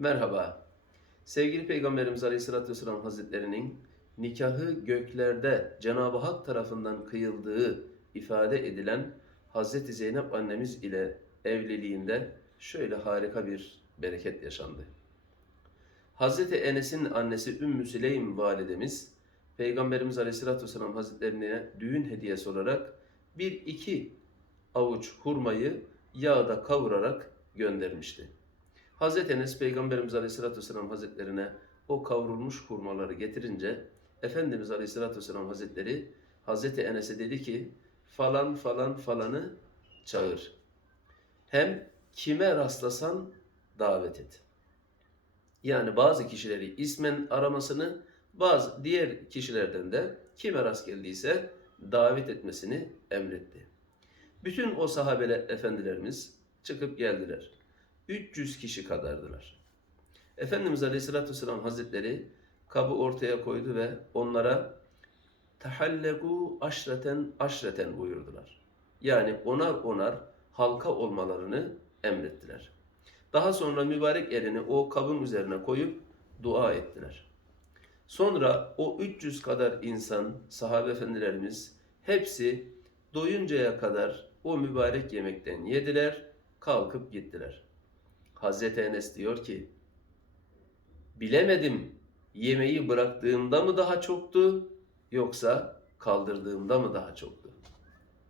Merhaba. Sevgili Peygamberimiz Aleyhisselatü Vesselam Hazretlerinin nikahı göklerde Cenab-ı Hak tarafından kıyıldığı ifade edilen Hazreti Zeynep annemiz ile evliliğinde şöyle harika bir bereket yaşandı. Hazreti Enes'in annesi Ümmü Süleym validemiz Peygamberimiz Aleyhisselatü Vesselam Hazretlerine düğün hediyesi olarak bir iki avuç hurmayı yağda kavurarak göndermişti. Hazreti Enes Peygamberimiz Aleyhisselatü Vesselam Hazretlerine o kavrulmuş hurmaları getirince Efendimiz Aleyhisselatü Vesselam Hazretleri Hazreti Enes'e dedi ki falan falan falanı çağır. Hem kime rastlasan davet et. Yani bazı kişileri ismen aramasını, bazı diğer kişilerden de kime rast geldiyse davet etmesini emretti. Bütün o sahabeler efendilerimiz çıkıp geldiler. 300 kişi kadardılar. Efendimiz Aleyhisselatü Vesselam Hazretleri kabı ortaya koydu ve onlara tehallegu aşreten aşreten buyurdular. Yani onar onar halka olmalarını emrettiler. Daha sonra mübarek elini o kabın üzerine koyup dua ettiler. Sonra o 300 kadar insan, sahabe efendilerimiz hepsi doyuncaya kadar o mübarek yemekten yediler, kalkıp gittiler. Hazreti Enes diyor ki, bilemedim yemeği bıraktığımda mı daha çoktu yoksa kaldırdığımda mı daha çok?